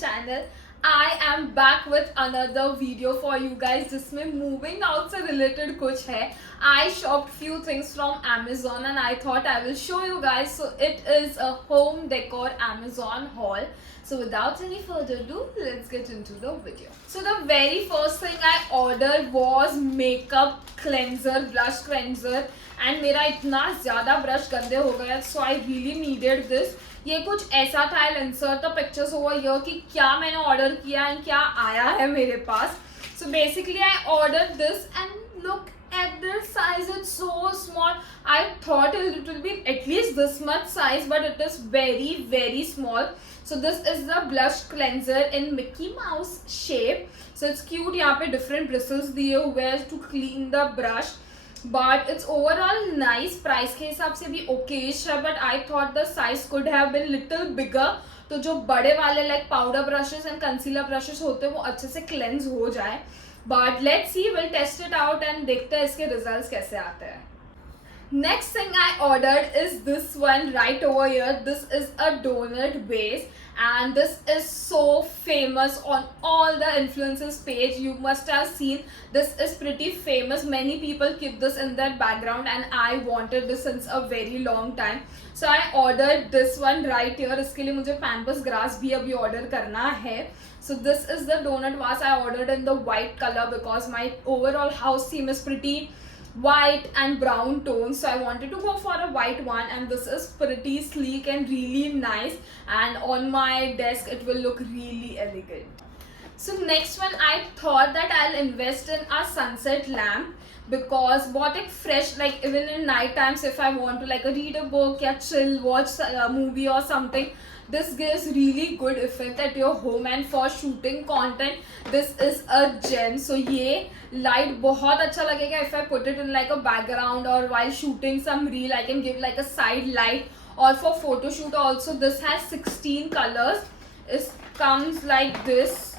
channel. I am back with another video for you guys जिसमें moving out से related कुछ है. I shopped few things from Amazon and I thought I will show you guys. So it is a home decor Amazon haul. So without any further ado, let's get into the video. So the very first thing I ordered was makeup cleanser, blush cleanser. And मेरा इतना ज़्यादा brush गंदे हो गया, so I really needed this. ये कुछ ऐसा था, I'll insert the pictures over here कि क्या मैंने ऑर्डर किया and क्या आया है मेरे पास. So basically I ordered this and look at this size, it's so small. I thought it will be at least this much size, but it is very very small. So this is the blush cleanser in Mickey Mouse shape. So it's cute. यहाँ पे different bristles दिए हुए हैं to clean the brush. But it's overall nice. Price के हिसाब से भी okayish है, but I thought the size could have been little bigger. तो जो बड़े वाले like powder brushes and concealer brushes होते हैं वो अच्छे से cleanse हो जाए. But let's see, we'll test it out and देखते हैं इसके results कैसे आते हैं. Next thing I ordered is this one right over here. This is a donut base and this is so famous on all the influencers page. You must have seen this is pretty famous. Many people keep this in their background and I wanted this since a very long time. So I ordered this one right here. इसके लिए मुझे Pampers Grass भी अभी order करना है. So this is the donut vase. I ordered in the white color because my overall house theme is pretty white and brown tones, so I wanted to go for a white one, and this is pretty sleek and really nice, and on my desk it will look really elegant. So next one, I thought that I'll invest in a sunset lamp because bought it fresh, like even in night times if I want to like read a book or chill, watch a movie or something, this gives really good effect at your home, and for shooting content this is a gem. So ये light बहुत अच्छा लगेगा if I put it in like a background or while shooting some reel. I can give like a side light, or for photo shoot also. This has 16 colors. It comes like this.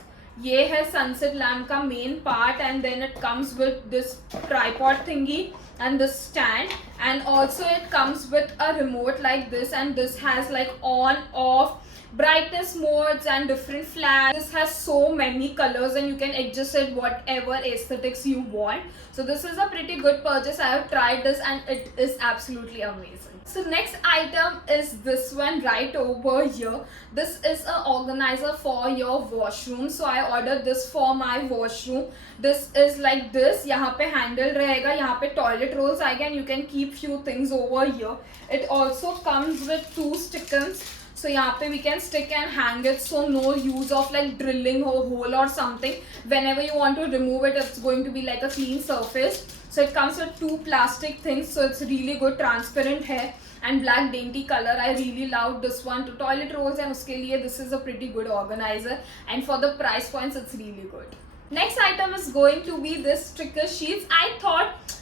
ये है sunset lamp का main part, and then it comes with this tripod thingy and this stand, and also it comes with a remote like this, and this has like on off brightness modes and different flags. This has so many colors and you can adjust it whatever aesthetics you want. So this is a pretty good purchase. I have tried this and it is absolutely amazing. So next item is this one right over here. This is an organizer for your washroom. So I ordered this for my washroom. This is like this. यहाँ पे handle रहेगा, यहाँ पे toilet rolls आएगा, and you can keep few things over here. It also comes with 2 stickers. So यहाँ पे we can stick and hang it, so no use of like drilling a hole or something. Whenever you want to remove it, it's going to be like a clean surface. So it comes with 2 plastic things, so it's really good, transparent है and black dainty color. I really love this one to toilet rolls, and उसके लिए this is a pretty good organizer, and for the price points it's really good. Next item is going to be this sticker sheets. I thought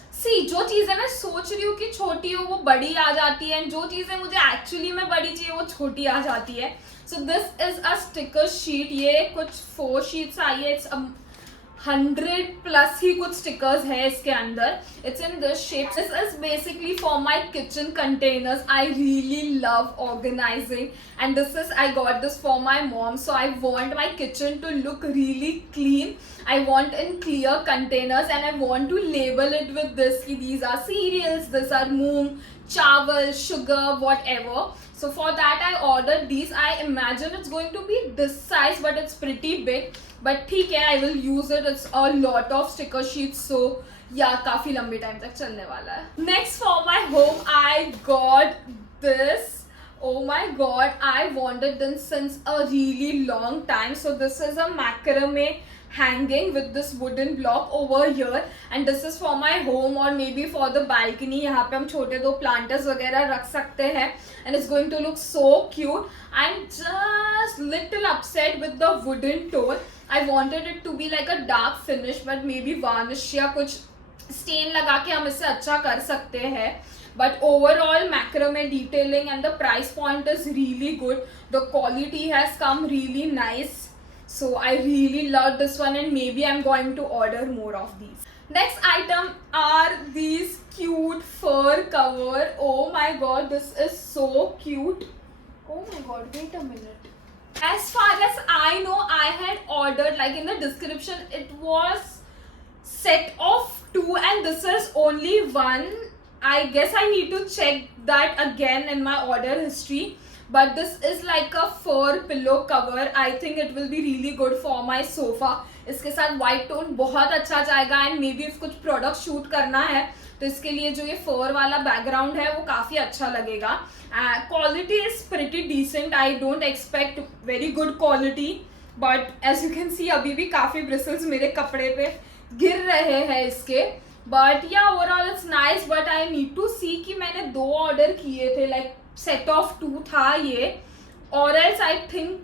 जो चीज़ें मैं सोच रही हूँ कि छोटी हो वो बड़ी आ जाती है, जो चीज़ें मुझे एक्चुअली में बड़ी चाहिए वो छोटी आ जाती है. So this is a sticker sheet. ये कुछ 4 शीट्स आई है. इट्स 100 प्लस ही कुछ स्टिकर्स है इसके अंदर. It's in this shape. This is basically for my kitchen containers. I really love organizing, and this is I got this for my mom. So I want my kitchen to look really clean. I want in clear containers, and I want to label it with this ki these are cereals, these are moong, chawal, sugar, whatever. So for that I ordered these. I imagine it's going to be this size, but it's pretty big. But ठीक है, I will use it. It's a lot of sticker sheets, so yeah, काफी लंबे time तक चलने वाला है. Next for my home, I got this. Oh my god, I wanted this since a really long time. So this is a macrame hanging with this wooden block over here, and this is for my home or maybe for the balcony. यहाँ पे हम छोटे 2 planters वगैरह रख सकते हैं, and it's going to look so cute. I'm just little upset with the wooden tone. I wanted it to be like a dark finish, but maybe varnish या कुछ stain लगा के हम इसे अच्छा कर सकते हैं. But overall macrame detailing and the price point is really good. The quality has come really nice. So I really love this one, and maybe I'm going to order more of these. Next item are these cute fur cover. Oh my god, this is so cute. Oh my god, wait a minute. As far as I know, I had ordered, like in the description, it was set of 2 and this is only 1. I guess I need to check that again in my order history. But this is like a fur pillow cover. I think it will be really good for my sofa. इसके साथ white tone बहुत अच्छा जाएगा and maybe if कुछ product shoot करना है तो इसके लिए जो ये fur वाला background है वो काफ़ी अच्छा लगेगा. Quality is pretty decent. I don't expect very good quality. But as you can see अभी भी काफ़ी bristles मेरे कपड़े पे गिर रहे हैं इसके. But yeah, overall it's nice. But I need to see कि मैंने 2 order किए थे, like set of 2 था ये, or else I think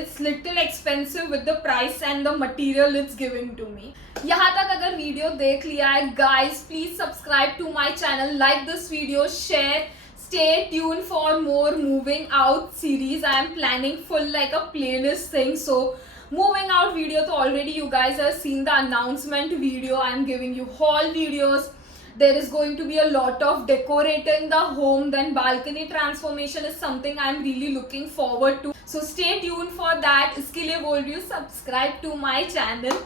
it's little expensive with the price and the material it's giving to me. यहाँ तक अगर video देख लिया है guys, please subscribe to my channel, like this video, share, stay tuned for more moving out series. I am planning full like a playlist thing. So moving out video, so already you guys have seen the announcement video. I am giving you haul videos. There is going to be a lot of decorating the home. Then balcony transformation is something I am really looking forward to. So stay tuned for that. इसके लिए बोल रही हूँ subscribe to my channel.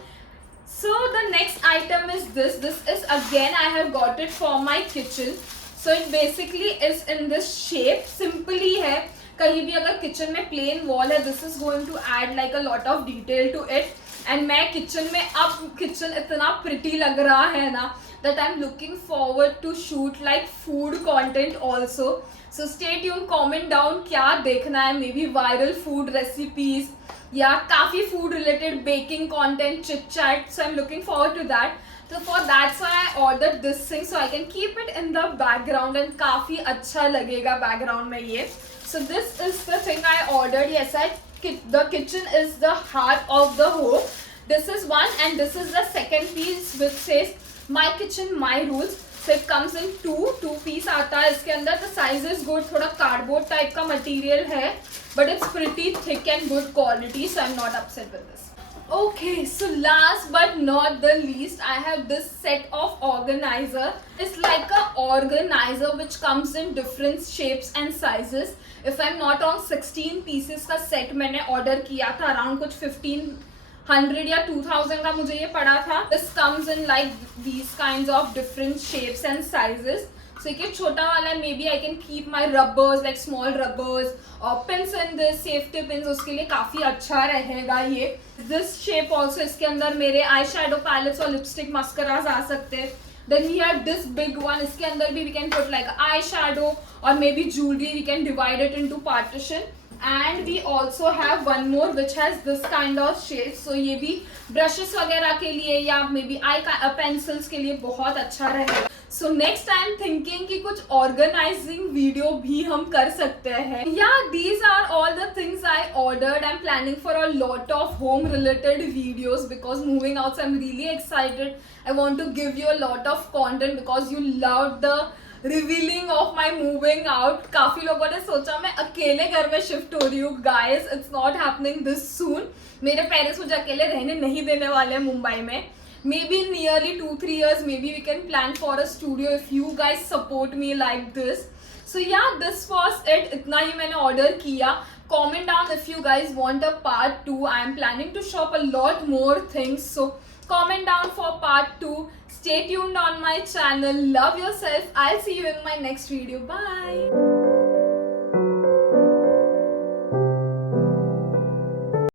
So the next item is this. This is again I have got it for my kitchen. So it basically is in this shape. Simple ही है. कहीं भी अगर kitchen में प्लेन वॉल है, this is going to add like a lot of detail to it. And मैं kitchen में, अब kitchen इतना प्रिटी लग रहा है ना that I'm looking forward to shoot like food content also. So stay tuned, comment down क्या देखना है, maybe viral food recipes या काफ़ी food related baking content, chit chat. So I'm looking forward to that. So for that, so I ordered this thing so I can keep it in the background and काफ़ी अच्छा लगेगा background में ये. So this is the thing I ordered. Yes, the kitchen is the heart of the home. This is one and this is the second piece which says my kitchen my rules. So it comes in two piece आता है इसके अंदर. The size is good. थोड़ा cardboard type का material है, but it's pretty thick and good quality. So I'm not upset with this. Okay, so last but not the least, I have this set of organizer. It's like a organizer which comes in different shapes and sizes. If I'm not wrong, 16 pieces का set मैंने order किया था, around कुछ 1500 या 2000 का मुझे ये पड़ा था. This comes in like these kinds of different shapes and sizes. So एक छोटा वाला है, maybe I can keep my rubbers, like small rubbers or pins in this, safety pins, उसके लिए काफ़ी अच्छा रहेगा ये. This shape also, इसके अंदर मेरे eye shadow palettes और lipstick mascaras आ सकते हैं. Then we have this big one, इसके अंदर भी we can put like eye shadow or maybe jewelry, we can divide it into partition. And we also have one more which has this kind of shape. So ये भी brushes वगैरह के लिए या maybe eye pencils के लिए बहुत अच्छा रहेगा. So next I am thinking कि कुछ organizing video भी हम कर सकते हैं. Yeah, these are all the things I ordered. I'm planning for a lot of home related videos because moving out. So I'm really excited. I want to give you a lot of content because you loved the revealing of my moving out. काफ़ी लोगों ने सोचा मैं अकेले घर में shift हो रही हूँ. Guys, it's not happening this soon. मेरे पेरेंट्स मुझे अकेले रहने नहीं देने वाले हैं मुंबई में. Maybe in nearly 2-3 years, maybe we can plan for a studio if you guys support me like this. So yeah, this was it. इतना ही मैंने order किया. Comment down if you guys want a part 2. I am planning to shop a lot more things. So comment down for part 2. Stay tuned on my channel. Love yourself. I'll see you in my next video. Bye.